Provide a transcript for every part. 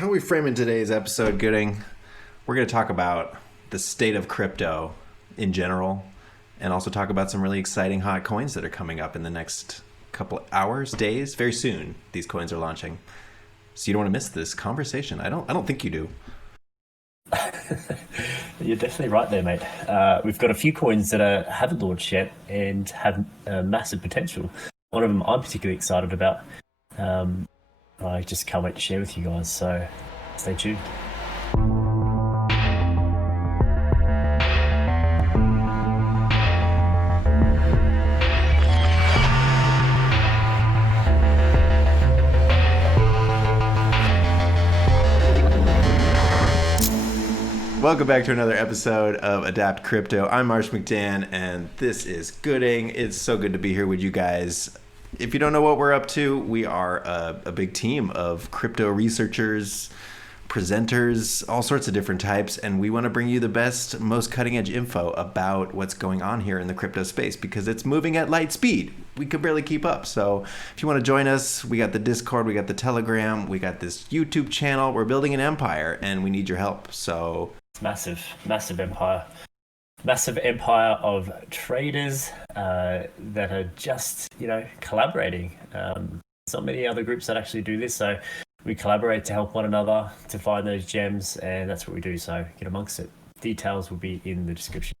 How are we framing today's episode, Gooding? We're going to talk about the state of crypto in general and also talk about some really exciting hot coins that are coming up in the next couple hours, days. Very soon, these coins are launching. So you don't want to miss this conversation. I don't think you do. You're definitely right there, mate. We've got a few coins that haven't launched yet and have massive potential. One of them I'm particularly excited about. I just can't wait to share with you guys, so stay tuned. Welcome back to another episode of Adapt Crypto. I'm Marsh McDan, and this is Gooding. It's so good to be here with you guys. If you don't know what we're up to, we are a big team of crypto researchers, presenters, all sorts of different types, and we want to bring you the best, most cutting-edge info about what's going on here in the crypto space because it's moving at light speed. We could barely keep up. So if you want to join us, we got the Discord, we got the Telegram, we got this YouTube channel. We're building an empire, and we need your help. So Massive empire. Massive empire of traders that are just, collaborating. There's not many other groups that actually do this, so we collaborate to help one another to find those gems, and that's what we do, so get amongst it. Details will be in the description.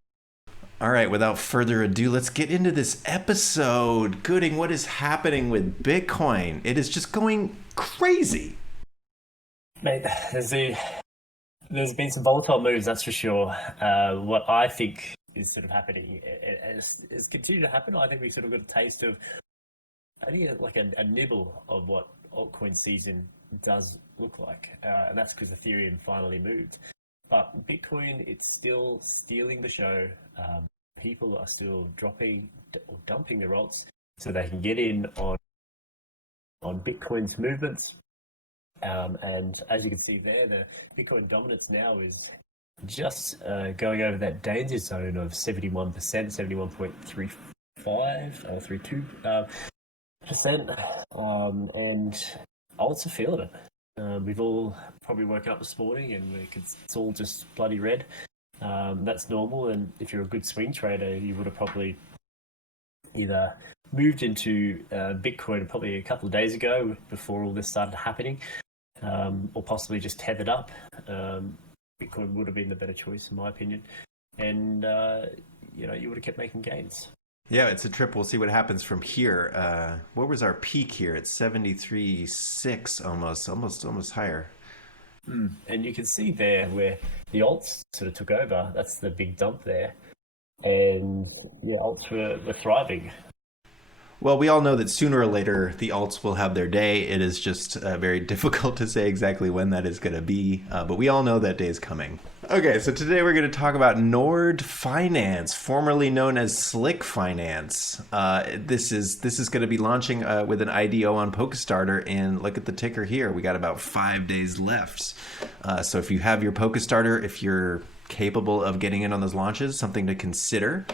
all right, without further ado, let's get into this episode. Gooding, what is happening with Bitcoin? It is just going crazy. Mate, there's been some volatile moves, that's for sure. What I think is sort of happening is continued to happen. I think we sort of got a taste of, I think, like a nibble of what altcoin season does look like. And that's because Ethereum finally moved. But Bitcoin, it's still stealing the show. People are still dropping or dumping their alts so they can get in on Bitcoin's movements. And as you can see there, the Bitcoin dominance now is just going over that danger zone of 71%, 71.35 or 32%. And alts are feeling it. We've all probably woken up this morning and it's all just bloody red. That's normal. And if you're a good swing trader, you would have probably either moved into Bitcoin probably a couple of days ago before all this started happening. Or possibly just tethered up. Bitcoin would have been the better choice, in my opinion. And, you would have kept making gains. Yeah, it's a trip. We'll see what happens from here. What was our peak here? It's 73.6 almost higher. And you can see there where the alts sort of took over. That's the big dump there. And, yeah, alts were thriving. Well, we all know that sooner or later the alts will have their day. It is just very difficult to say exactly when that is going to be, but we all know that day is coming. Okay, so today we're going to talk about NORD Finance, formerly known as Slick Finance. This is going to be launching with an IDO on Polkastarter, and look at the ticker here. We got about 5 days left. So if you have your Polkastarter, if you're capable of getting in on those launches, something to consider.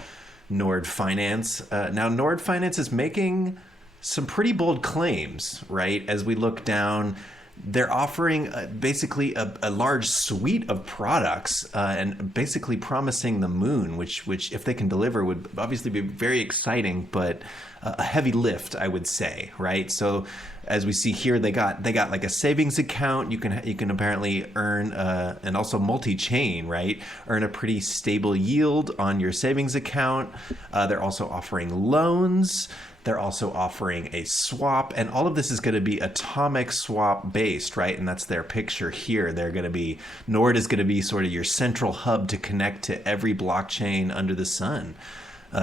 NORD Finance. Now, NORD Finance is making some pretty bold claims, right? As we look down, they're offering basically a large suite of products and basically promising the moon, which if they can deliver would obviously be very exciting, but a heavy lift, I would say, right? So as we see here, they got like a savings account. You can apparently earn and also multi-chain, right? Earn a pretty stable yield on your savings account. They're also offering loans. They're also offering a swap, and all of this is going to be atomic swap based, right? And that's their picture here. NORD is going to be sort of your central hub to connect to every blockchain under the sun,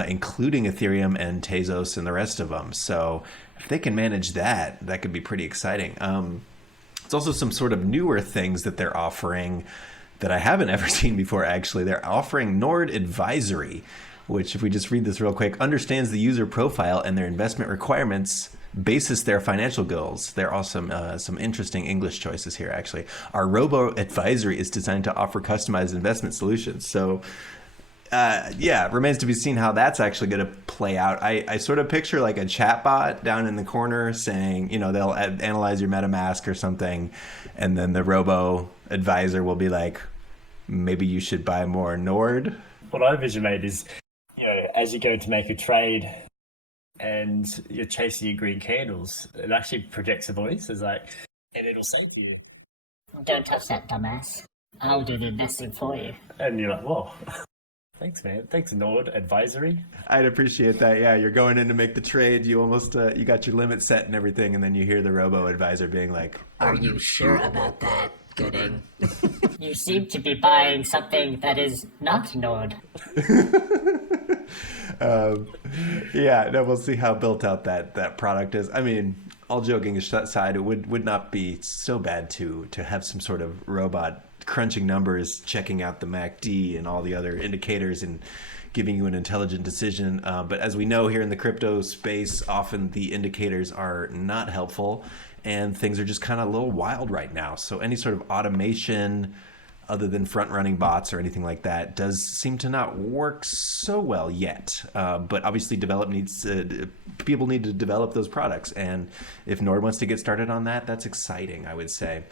including Ethereum and Tezos and the rest of them. So if they can manage that, that could be pretty exciting. It's also some sort of newer things that they're offering that I haven't ever seen before, actually. They're offering NORD Advisory, which, if we just read this real quick, understands the user profile and their investment requirements, bases their financial goals. There are some interesting English choices here, actually. Our robo-advisory is designed to offer customized investment solutions. So Yeah, remains to be seen how that's actually going to play out. I sort of picture like a chat bot down in the corner saying, they'll analyze your MetaMask or something, and then the robo advisor will be like, maybe you should buy more NORD. What I envision, mate, is as you go to make a trade and you're chasing your green candles, it actually projects a voice as like, and it'll say to you, "Don't touch that, dumbass. I'll do the investing for you." and you're like, whoa. Thanks, man. Thanks, Nord Advisory. I'd appreciate that. Yeah, you're going in to make the trade. You almost you got your limit set and everything, and then you hear the robo advisor being like, "Are you sure about that, Gooding? You seem to be buying something that is not Nord." Yeah, no, we'll see how built out that product is. I mean, all joking aside, it would not be so bad to have some sort of robot crunching numbers, checking out the MACD and all the other indicators and giving you an intelligent decision. But as we know here in the crypto space, often the indicators are not helpful and things are just kind of a little wild right now. So any sort of automation other than front-running bots or anything like that does seem to not work so well yet. But obviously people need to develop those products. And if NORD wants to get started on that, that's exciting, I would say.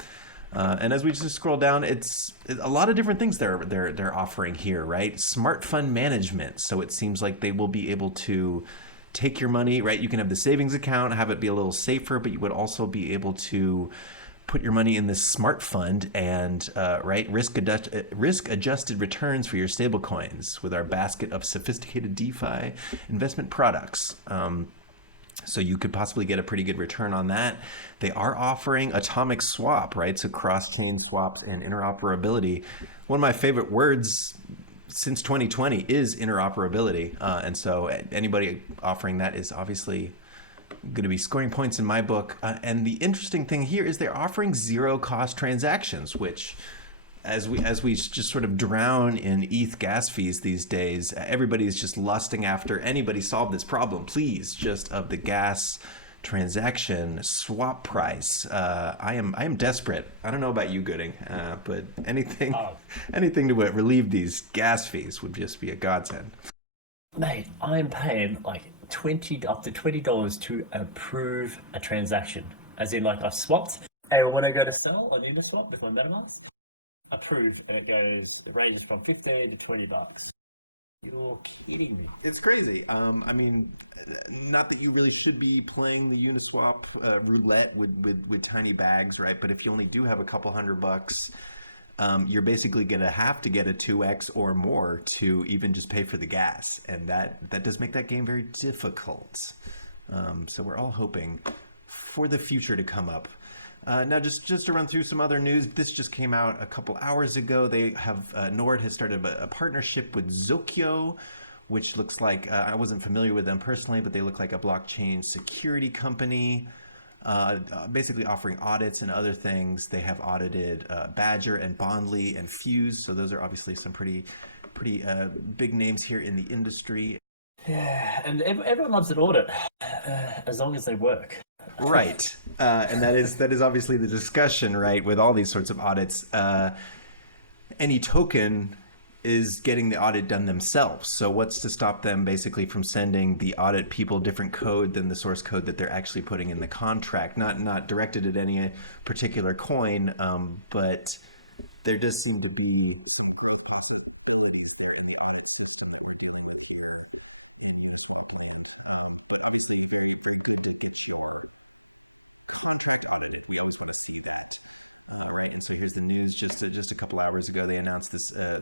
And as we just scroll down, it's a lot of different things they're offering here, right? Smart fund management. So it seems like they will be able to take your money, right? You can have the savings account, have it be a little safer, but you would also be able to put your money in this smart fund and risk adjusted returns for your stable coins with our basket of sophisticated DeFi investment products. So you could possibly get a pretty good return on that. They are offering atomic swap, right? So cross-chain swaps and interoperability. One of my favorite words since 2020 is interoperability. And so anybody offering that is obviously going to be scoring points in my book. And the interesting thing here is they're offering zero cost transactions, which as we just sort of drown in ETH gas fees these days, everybody's just lusting after anybody solve this problem, please, just of the gas transaction swap price. I am desperate. I don't know about you, Gooding, but anything to relieve these gas fees would just be a godsend. Mate, I'm paying like up to $20 to approve a transaction. As in, like, I've swapped, and when I go to sell on uniswap with my MetaMask, approved, and it ranges from $15 to $20. You're kidding me. It's crazy. I mean, not that you really should be playing the Uniswap roulette with tiny bags, right? But if you only do have a couple $100, you're basically going to have to get a 2x or more to even just pay for the gas. And that does make that game very difficult. So we're all hoping for the future to come up. Now, just to run through some other news, this just came out a couple hours ago. They have NORD has started a partnership with Zokyo, which looks like I wasn't familiar with them personally, but they look like a blockchain security company, basically offering audits and other things. They have audited Badger and Bondly and Fuse, so those are obviously some pretty big names here in the industry. Yeah, and everyone loves an audit as long as they work. Right. And that is obviously the discussion, right, with all these sorts of audits. Any token is getting the audit done themselves. So what's to stop them basically from sending the audit people different code than the source code that they're actually putting in the contract? Not directed at any particular coin, but there does seem to be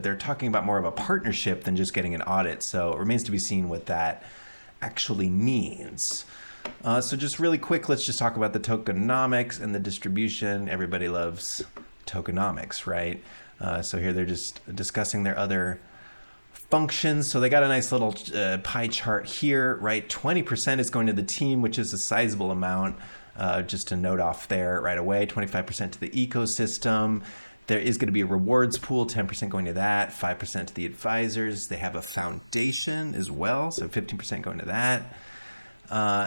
they're talking about more of a partnership than just getting an audit. So it needs to be seen what that actually means. So just really quick, let's just talk about the tokenomics and the distribution. Everybody loves tokenomics, right? So we're just discussing the other functions. So the very nice little pie chart here, right? 20% for the team, which is a sizable amount. Just to note off there right away, 25% to the ecosystem. That is going to be a rewards pool, 10% going to that, 5% to the advisors. They have a foundation as well, so 50% on that.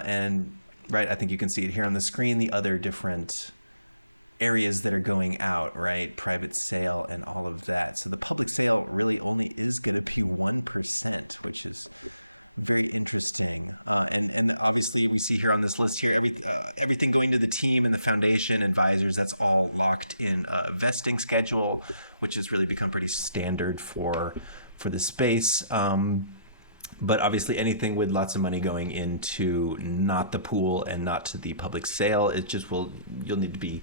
And I think you can see here on the screen the other different areas that are going out, right? Private sale and all of that. So the public sale really only is going to be 1% obviously we see here on this list here, everything going to the team and the foundation advisors, that's all locked in a vesting schedule, which has really become pretty standard for the space. But obviously anything with lots of money going into not the pool and not to the public sale, it just you'll need to be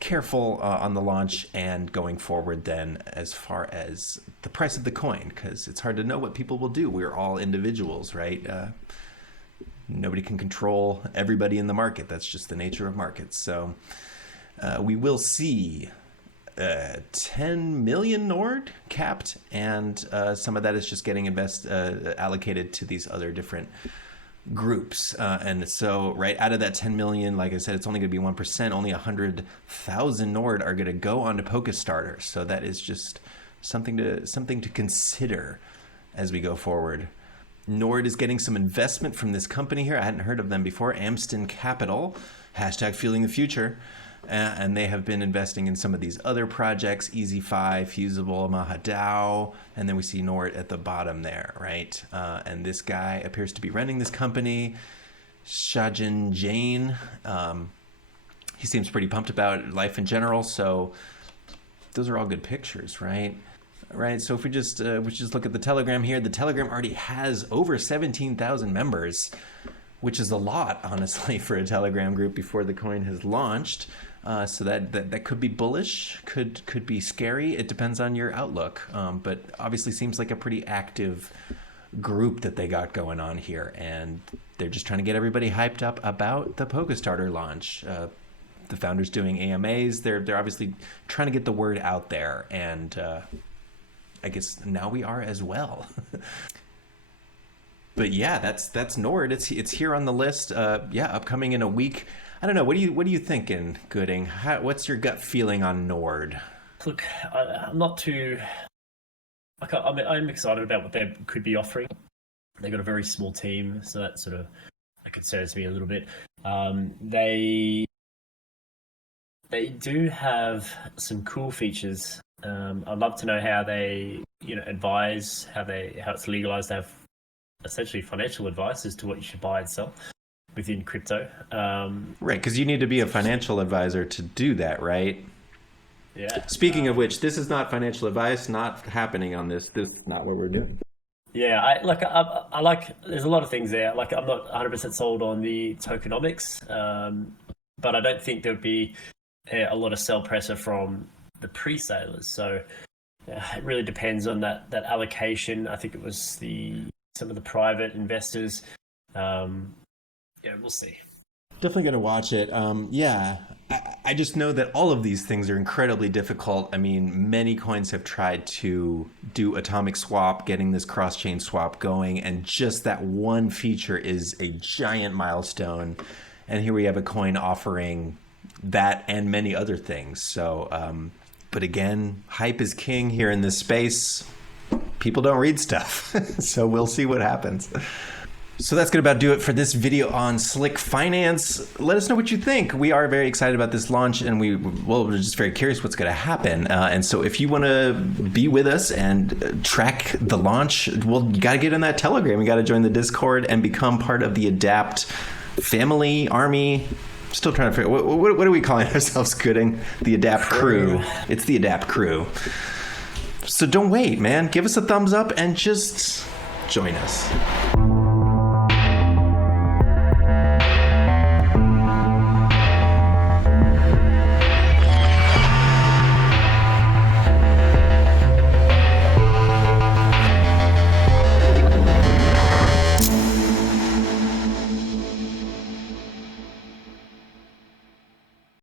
careful on the launch and going forward then as far as the price of the coin, because it's hard to know what people will do. We're all individuals, right? Nobody can control everybody in the market. That's just the nature of markets. So we will see 10 million NORD capped, and some of that is just getting allocated to these other different groups. And so right out of that 10 million, like I said, it's only going to be 1%. Only 100,000 NORD are going to go onto Polkastarter. So that is just something to consider as we go forward. NORD is getting some investment from this company here. I hadn't heard of them before. Amston Capital, #fueling the future. And they have been investing in some of these other projects, EasyFi, Fusible, Mahadao, and then we see NORD at the bottom there, right? And this guy appears to be running this company, Shajan Jain. He seems pretty pumped about life in general, so those are all good pictures, right? Right, so if we just look at the Telegram here, the Telegram already has over 17,000 members, which is a lot, honestly, for a Telegram group before the coin has launched. So that could be bullish, could be scary. It depends on your outlook, but obviously seems like a pretty active group that they got going on here, and they're just trying to get everybody hyped up about the Polkastarter launch. The founders doing AMAs. They're obviously trying to get the word out there, and I guess now we are as well. But yeah, that's NORD. It's here on the list. Upcoming in a week. I don't know. What are you thinking, Gooding? What's your gut feeling on NORD? Look, I'm not too. I'm excited about what they could be offering. They've got a very small team, so that concerns me a little bit. They do have some cool features. I'd love to know how they, advise, how it's legalized to have essentially financial advice as to what you should buy and sell within crypto. Right, because you need to be a financial advisor to do that, right? Yeah. Speaking of which, this is not financial advice, not happening on this. This is not what we're doing. Yeah, I like, there's a lot of things there. Like, I'm not 100% sold on the tokenomics, but I don't think there'd be a lot of sell pressure from the pre-salers. So it really depends on that allocation. I think it was some of the private investors. We'll see. Definitely going to watch it. I just know that all of these things are incredibly difficult. I mean, many coins have tried to do atomic swap, getting this cross-chain swap going, and just that one feature is a giant milestone. And here we have a coin offering that and many other things. So, but again, hype is king here in this space. People don't read stuff, so we'll see what happens. So that's going to about do it for this video on Slick Finance. Let us know what you think. We are very excited about this launch, and we're just very curious what's going to happen. And so if you want to be with us and track the launch, well, you got to get in that Telegram. You got to join the Discord and become part of the Adapt family, army. Still trying to figure out, what are we calling ourselves, Gooding? The Adapt crew. It's the Adapt crew. So don't wait, man. Give us a thumbs up and just join us.